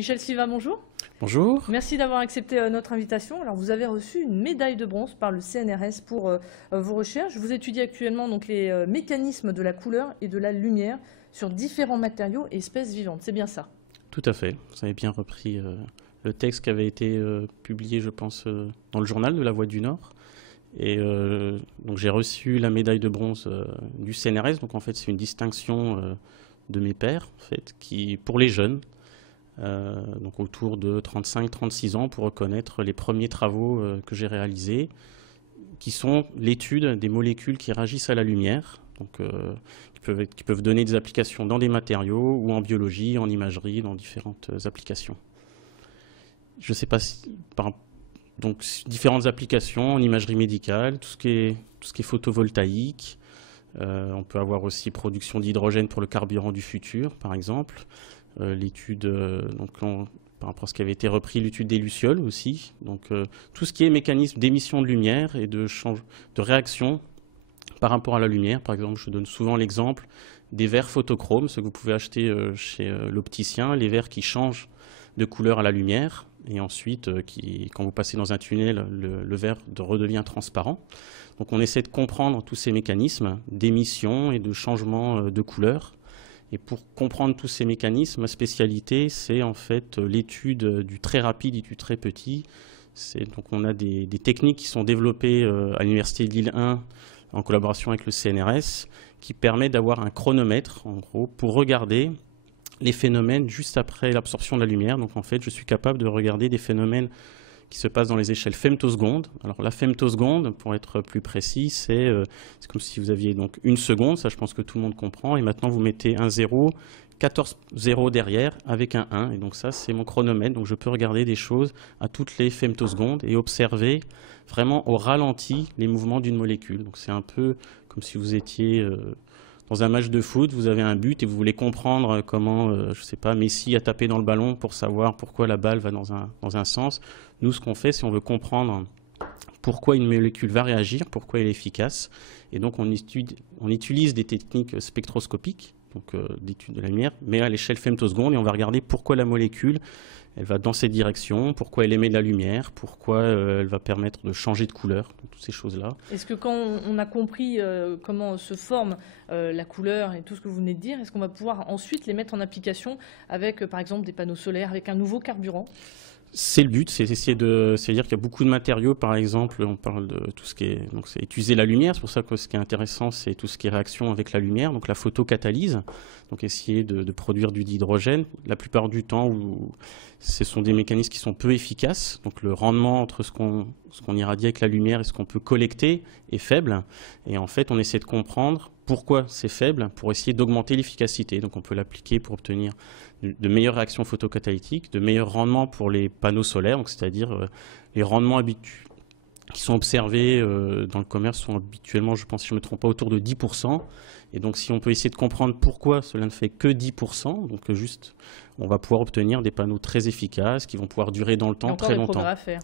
Michel Silva, bonjour. Bonjour. Merci d'avoir accepté notre invitation. Alors, vous avez reçu une médaille de bronze par le CNRS pour vos recherches. Vous étudiez actuellement donc, les mécanismes de la couleur et de la lumière sur différents matériaux et espèces vivantes. C'est bien ça? Tout à fait. Vous avez bien repris le texte qui avait été publié, je pense, dans le journal de La Voix du Nord. Et donc j'ai reçu la médaille de bronze du CNRS. Donc en fait, c'est une distinction de mes pairs, en fait, qui, pour les jeunes, donc autour de 35-36 ans, pour reconnaître les premiers travaux que j'ai réalisés, qui sont l'étude des molécules qui réagissent à la lumière, donc, qui peuvent donner des applications dans des matériaux ou en biologie, en imagerie, dans différentes applications. Je ne sais pas si... Donc, différentes applications en imagerie médicale, tout ce qui est photovoltaïque. On peut avoir aussi production d'hydrogène pour le carburant du futur, par exemple. L'étude, par rapport à ce qui avait été repris, l'étude des lucioles aussi. Donc, tout ce qui est mécanisme d'émission de lumière et de réaction par rapport à la lumière. Par exemple, je donne souvent l'exemple des verres photochromes, ceux que vous pouvez acheter chez l'opticien, les verres qui changent de couleur à la lumière. Et ensuite, quand vous passez dans un tunnel, le verre redevient transparent. Donc on essaie de comprendre tous ces mécanismes d'émission et de changement de couleur. Et pour comprendre tous ces mécanismes, ma spécialité, c'est en fait l'étude du très rapide et du très petit. Donc on a des techniques qui sont développées à l'Université de Lille 1 en collaboration avec le CNRS, qui permettent d'avoir un chronomètre, en gros, pour regarder les phénomènes juste après l'absorption de la lumière. Donc en fait, je suis capable de regarder des phénomènes qui se passent dans les échelles femtosecondes. Alors la femtoseconde, pour être plus précis, c'est comme si vous aviez donc une seconde, ça je pense que tout le monde comprend, et maintenant vous mettez un 0, 14 0 derrière avec un 1, et donc ça c'est mon chronomètre, donc je peux regarder des choses à toutes les femtosecondes et observer vraiment au ralenti les mouvements d'une molécule. Donc c'est un peu comme si vous étiez... dans un match de foot, vous avez un but et vous voulez comprendre comment, je ne sais pas, Messi a tapé dans le ballon pour savoir pourquoi la balle va dans un sens. Nous, ce qu'on fait, c'est on veut comprendre pourquoi une molécule va réagir, pourquoi elle est efficace. Et donc, on utilise des techniques spectroscopiques, donc d'étude de la lumière, mais à l'échelle femtoseconde, et on va regarder pourquoi la molécule, elle va dans cette direction, pourquoi elle émet de la lumière, pourquoi elle va permettre de changer de couleur, donc toutes ces choses-là. Est-ce que quand on a compris comment se forme la couleur et tout ce que vous venez de dire, est-ce qu'on va pouvoir ensuite les mettre en application avec, par exemple, des panneaux solaires, avec un nouveau carburant? C'est le but, c'est-à-dire qu'il y a beaucoup de matériaux, par exemple, on parle de tout ce qui est, donc c'est utiliser la lumière, c'est pour ça que ce qui est intéressant, c'est tout ce qui est réaction avec la lumière, donc la photocatalyse, donc essayer de produire du dihydrogène. La plupart du temps, ce sont des mécanismes qui sont peu efficaces, donc le rendement entre ce qu'on irradie avec la lumière et ce qu'on peut collecter est faible, et en fait, on essaie de comprendre pourquoi c'est faible pour essayer d'augmenter l'efficacité. Donc on peut l'appliquer pour obtenir de meilleures réactions photocatalytiques, de meilleurs rendements pour les panneaux solaires, c'est-à-dire les rendements qui sont observés dans le commerce sont habituellement, je pense, si je ne me trompe pas, autour de 10%. Et donc si on peut essayer de comprendre pourquoi cela ne fait que 10%, donc juste on va pouvoir obtenir des panneaux très efficaces qui vont pouvoir durer dans le temps très longtemps. Progrès à faire.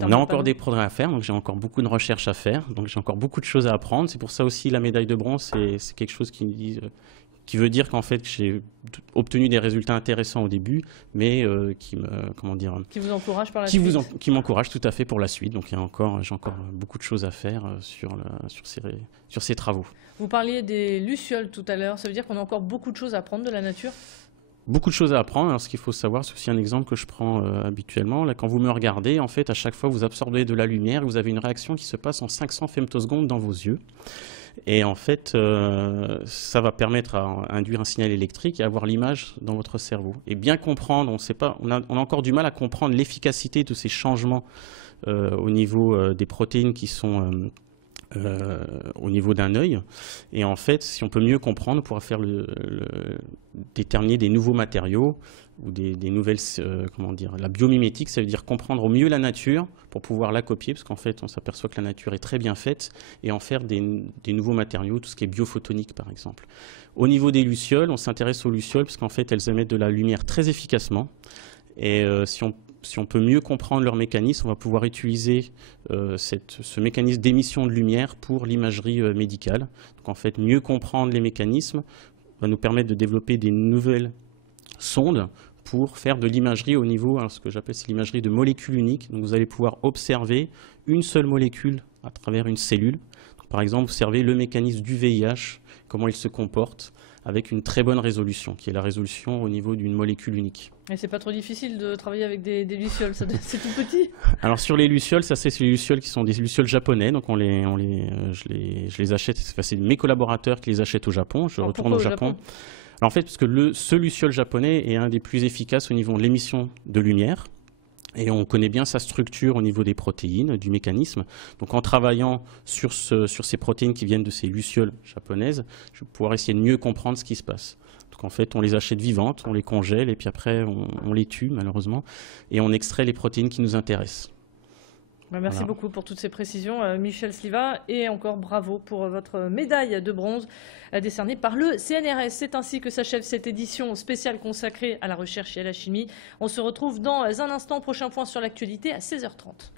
On a encore des progrès à faire, donc j'ai encore beaucoup de recherches à faire, donc j'ai encore beaucoup de choses à apprendre. C'est pour ça aussi la médaille de bronze, c'est quelque chose qui veut dire qu'en fait j'ai obtenu des résultats intéressants au début, mais qui vous encourage par la suite. Qui m'encourage tout à fait pour la suite. Donc j'ai encore beaucoup de choses à faire sur ces travaux. Vous parliez des lucioles tout à l'heure, ça veut dire qu'on a encore beaucoup de choses à apprendre de la nature? Beaucoup de choses à apprendre. Alors, ce qu'il faut savoir, c'est aussi un exemple que je prends habituellement. Là, quand vous me regardez, en fait, à chaque fois, vous absorbez de la lumière, vous avez une réaction qui se passe en 500 femtosecondes dans vos yeux. Et en fait, ça va permettre à induire un signal électrique et avoir l'image dans votre cerveau. Et bien comprendre, on a encore du mal à comprendre l'efficacité de ces changements au niveau des protéines qui sont... au niveau d'un œil, et en fait si on peut mieux comprendre, on pourra faire déterminer des nouveaux matériaux ou des nouvelles, la biomimétique, ça veut dire comprendre au mieux la nature pour pouvoir la copier, parce qu'en fait on s'aperçoit que la nature est très bien faite, et en faire des nouveaux matériaux, tout ce qui est biophotonique par exemple. Au niveau des lucioles, on s'intéresse aux lucioles parce qu'en fait elles émettent de la lumière très efficacement, et si on peut mieux comprendre leur mécanisme, on va pouvoir utiliser ce mécanisme d'émission de lumière pour l'imagerie médicale. Donc en fait, mieux comprendre les mécanismes va nous permettre de développer des nouvelles sondes pour faire de l'imagerie au niveau, alors ce que j'appelle c'est l'imagerie de molécules uniques. Donc vous allez pouvoir observer une seule molécule à travers une cellule. Donc, par exemple, observer le mécanisme du VIH, comment il se comporte, avec une très bonne résolution, qui est la résolution au niveau d'une molécule unique. Et c'est pas trop difficile de travailler avec des lucioles, c'est tout petit. Alors sur les lucioles, ça c'est les lucioles qui sont des lucioles japonais, donc je les achète, enfin, c'est mes collaborateurs qui les achètent au Japon, je retourne au Japon. Alors en fait, parce que ce luciole japonais est un des plus efficaces au niveau de l'émission de lumière. Et on connaît bien sa structure au niveau des protéines, du mécanisme. Donc en travaillant sur ces protéines qui viennent de ces lucioles japonaises, je vais pouvoir essayer de mieux comprendre ce qui se passe. Donc en fait, on les achète vivantes, on les congèle et puis après on les tue malheureusement et on extrait les protéines qui nous intéressent. Merci beaucoup pour toutes ces précisions, Michel Sliva, et encore bravo pour votre médaille de bronze décernée par le CNRS. C'est ainsi que s'achève cette édition spéciale consacrée à la recherche et à la chimie. On se retrouve dans un instant, prochain point sur l'actualité à 16h30.